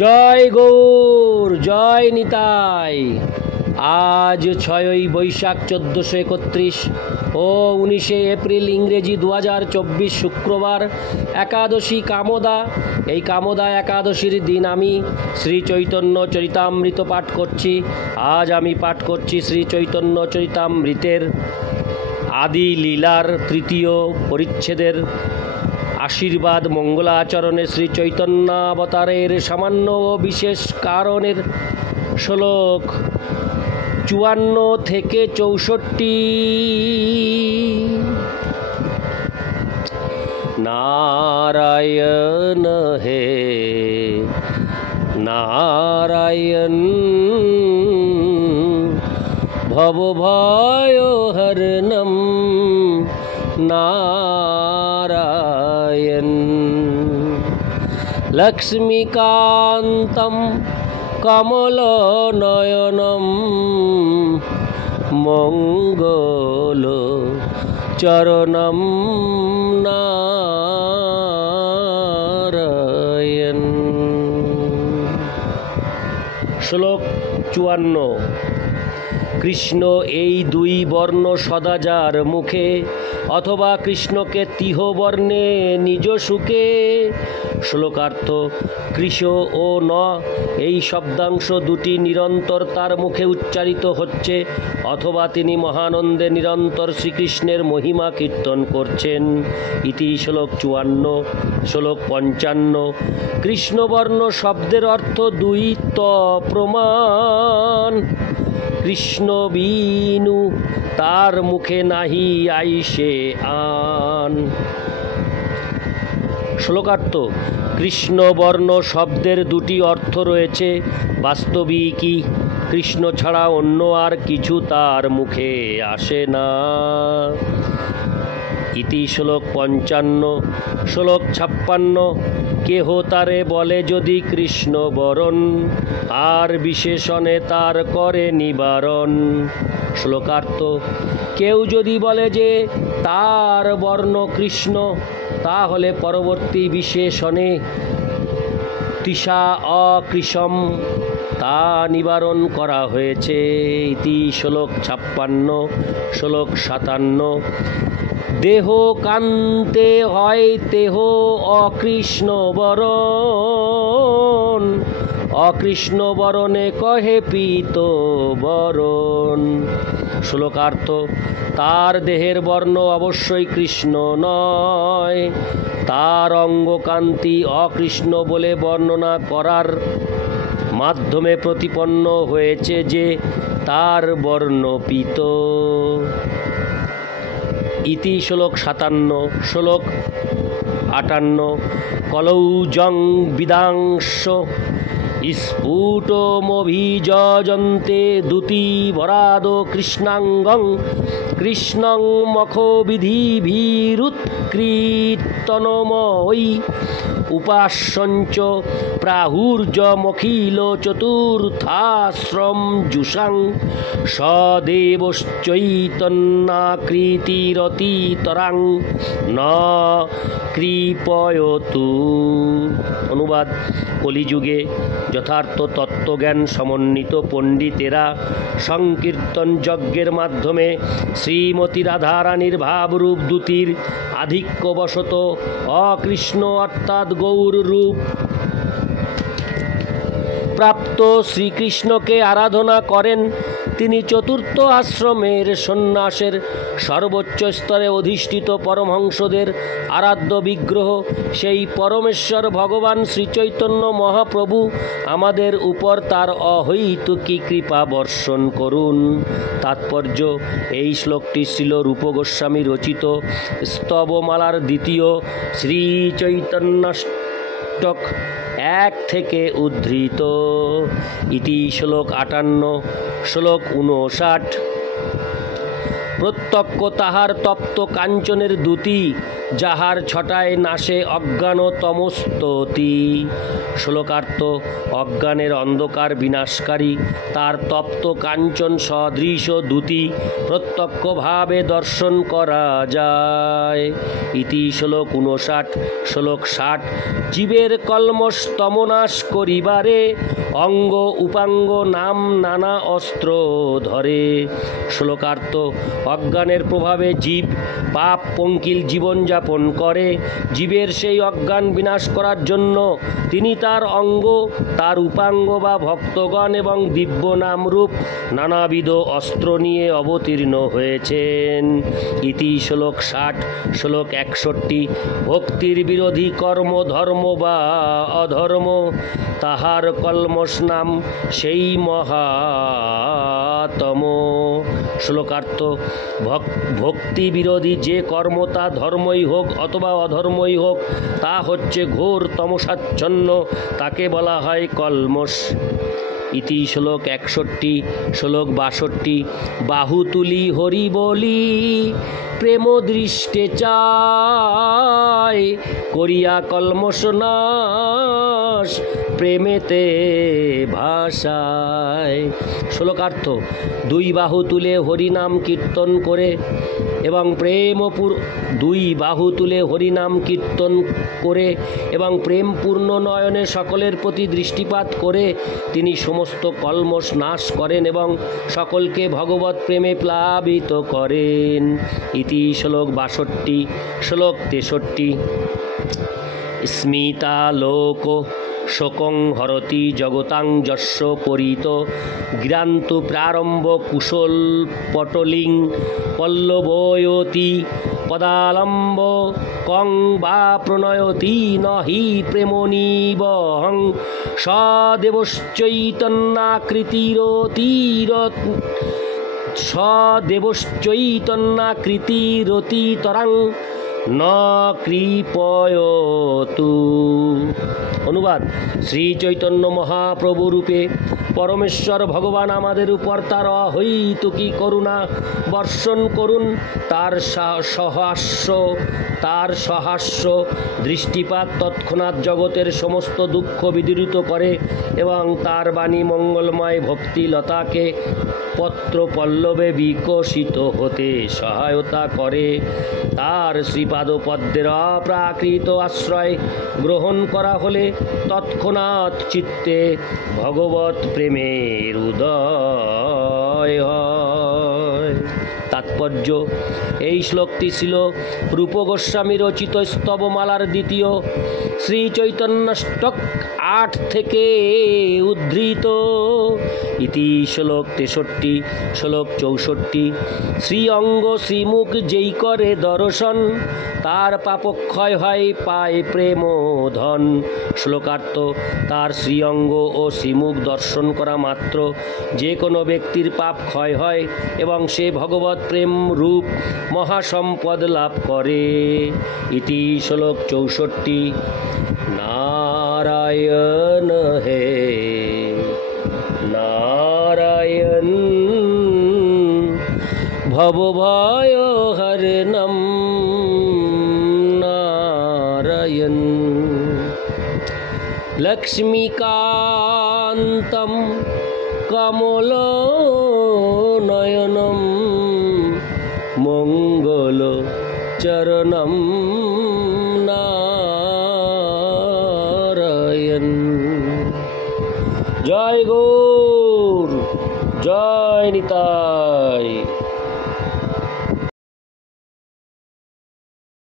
জয় গৌর, জয় নিতাই। আজ 6ই বৈশাখ 1431 ও 19শে এপ্রিল ইংরেজি 2024 শুক্রবার, একাদশী কামোদা। এই কামোদা একাদশীর দিন আমি শ্রী চৈতন্য চরিতামৃত পাঠ করছি। আজ আমি পাঠ করছি শ্রী চৈতন্য চরিতামৃতের আদি লীলার 3য় পরিচ্ছেদের আশীর্বাদ মঙ্গলাচরণে শ্রী চৈতন্যাবতারের সামান্য ও বিশেষ কারণের শ্লোক 54 থেকে 64। নারায়ণ হে নারায়ণ, ভবভয়হরণম নারায়ণ, লক্ষ্মীকান্তম কমলনয়নম, মঙ্গল চরণম নারায়ণ। শ্লোক 54। কৃষ্ণ এই 2 বর্ণ সদা যার মুখে, অথবা কৃষ্ণকে তিহ বর্ণে নিজ সুখে। শ্লোকার্থ: কৃষ ও ন এই শব্দাংশ দুটি নিরন্তর তার মুখে উচ্চারিত হচ্ছে, অথবা তিনি মহানন্দে নিরন্তর শ্রীকৃষ্ণের মহিমা কীর্তন করছেন। ইতি শ্লোক 54। শ্লোক 55। কৃষ্ণবর্ণ শব্দের অর্থ 2 ত প্রমাণ। কৃষ্ণ বিনু তার মুখে নাহি আইসে আন। শ্লোকার্থ: কৃষ্ণবর্ণ শব্দের 2টি অর্থ রয়েছে। বাস্তবিকই কৃষ্ণ ছাড়া অন্য আর কিছু তার মুখে আসে না। ইতি শ্লোক 55। শ্লোক 56। কেহ তারে বলে যদি কৃষ্ণ বরণ, আর বিশেষণে তার করে নিবারণ। শ্লোকার্থ: কেউ যদি বলে যে তার বর্ণ কৃষ্ণ, তাহলে পরবর্তী বিশেষণে তৃষা অকৃশম তা নিবারণ করা হয়েছে। ইতি শ্লোক 56। শ্লোক 57। দেহ কান্তে হয় তেহ অকৃষ্ণ বরণ, অকৃষ্ণ বরণে কহে পীত বরণ। শ্লোকার্থ: তার দেহের বর্ণ অবশ্যই কৃষ্ণ নয়, তার অঙ্গকান্তি অকৃষ্ণ বলে বর্ণনা করার মাধ্যমে প্রতিপন্ন হয়েছে যে তার বর্ণ পীত। ইতি শ্লোক 57। শ্লোক 58। কলৌজং বিদাংশ স্ফুটমভিযজন্তে দুতি বরাদো কৃষ্ণাঙ্গং, কৃষ্ণং মখো বিধিভিরুৎকৃতনময়ী, উপাস্যঞ্চ প্রাহুর্যমখিল চতুর্থাশ্রম জুষাং, সদেবশ্চৈতন্যাকৃতিরতিতরাং ন কৃপয়তু। অনুবাদ: কলিযুগে যথার্থ তত্ত্বজ্ঞান সমন্বিত পণ্ডিতেরা সংকীর্তন যজ্ঞের মাধ্যমে শ্রীমতী রাধারানীর ভাবরূপ দ্যুতির আধিক্যবশত অকৃষ্ণ অর্থাৎ গৌর রূপ প্রাপ্ত শ্রীকৃষ্ণকে আরাধনা করেন। তিনি চতুর্থ আশ্রমের সন্ন্যাসের সর্বোচ্চ স্তরে অধিষ্ঠিত পরমহংসদের আরাধ্য বিগ্রহ। সেই পরমেশ্বর ভগবান শ্রীচৈতন্য মহাপ্রভু আমাদের উপর তার অহৈতুকী কৃপা বর্ষণ করুন। তাৎপর্য: এই শ্লোকটি ছিল রূপ গোস্বামী রচিত স্তবমালার 2য় শ্রীচৈতন্যাষ্টক 1 থেকে উদ্ধৃত। ইতি শ্লোক 58। শ্লোক 59। প্রত্যক্ষ তাহার তপ্ত কাঞ্চনের দ্যুতি যাহার ছটায় নাশে অজ্ঞান তমস্ততি। শ্লোকার্থ অজ্ঞানের অন্ধকার বিনাশকারী তার তপ্ত কাঞ্চন সদৃশ দ্যুতি প্রত্যক্ষভাবে দর্শন করা যায়। ইতি শ্লোক 59। শ্লোক 60। জীবের কলমশ তমনাশ করিবারে অঙ্গ উপাঙ্গ নাম নানা অস্ত্র ধরে। শ্লোকার্থ অজ্ঞানের প্রভাবে জীব পাপ পঙ্কিল জীবনযাপন করে। জীবের সেই অজ্ঞান বিনাশ করার জন্য তিনি তার অঙ্গ, তার উপাঙ্গ বা ভক্তগণ এবং দিব্য নামরূপ নানাবিধ অস্ত্র নিয়ে অবতীর্ণ হয়েছেন। ইতি শ্লোক 60। শ্লোক 61। ভক্তির বিরোধী কর্ম ধর্ম বা অধর্ম তাহার কলমশ নাম সেই মহাতম। শ্লোকার্থ ভক্তি বিরোধী যে কর্ম তা ধর্মই হোক অথবা অধর্মই হোক তা হচ্ছে ঘোর তমসাচ্ছন্ন, তাকে বলা হয় কলমশ। ইতি শ্লোক 61। শ্লোক 62। বাহু তুলি হরি বলি প্রেম দৃষ্টে চায় করিয়া কলমশ নাশ প্রেমেতে ভাষায়। শ্লোকার্থ দুই বাহু তুলে হরিনাম কীর্তন করে এবং প্রেমপূর্ণ নয়নে সকলের প্রতি দৃষ্টিপাত করে তিনি সমস্ত কলমশ নাশ করেন এবং সকলকে ভগবৎ প্রেমে প্লাবিত করেন। ইতি শ্লোক 62। শ্লোক 63। স্মিতালোক শোকং হরতি জগতাং যস্য পরিত গৃহান্তু প্রারম্ভ কুশল পটলিং পল্লবয়তি পদালম্ব কং বা প্রণয়তি নহি প্রেমনিবহং সদেবশ্চৈতন্যাকৃতিরতিতরাং ন কৃপয়তু। অনুবাদ শ্রী চৈতন্য মহাপ্রভু রূপে পরমেশ্বর ভগবান আমাদের উপর তার অহৈতুকী করুণা বর্ষণ করুন। তার সহাস্য দৃষ্টিপাত তৎক্ষণাৎ জগতের সমস্ত দুঃখ বিদূরিত করে এবং তার বাণী মঙ্গলময় ভক্তিলতাকে পত্র পল্লবে বিকশিত হতে সহায়তা করে। তার শ্রীপাদপদ্মের অপ্রাকৃত আশ্রয় গ্রহণ করা হলে তৎক্ষণাৎ চিত্তে ভগবৎ প্রেমের উদয় হয়। তাৎপর্য এই শ্লোকটি ছিল রূপ গোস্বামী রচিত স্তবমালার দ্বিতীয় শ্রী চৈতন্যাষ্টক 8 থেকে উদ্ধৃত। ইতি শ্লোক 63। শ্লোক 64। শ্রী অঙ্গ শ্রীমুখ যেই করে দর্শন তার পাপক্ষয় হয় পায় প্রেম ধন। শ্লোকার্থ তার শ্রীঅঙ্গ ও শ্রীমুখ দর্শন করা মাত্র যে কোনো ব্যক্তির পাপ ক্ষয় হয় এবং সে ভগবৎ প্রেম রূপ মহাসম্পদ লাভ করে। ইতি শ্লোক 64। নারায়ণ হে নারায়ণ ভবভয় হরণম নারায়ণ লক্ষ্মীকান্তম কমলনয়নম মঙ্গল চরণম নারায়ণ। জয় গৌর, জয় নিতাই।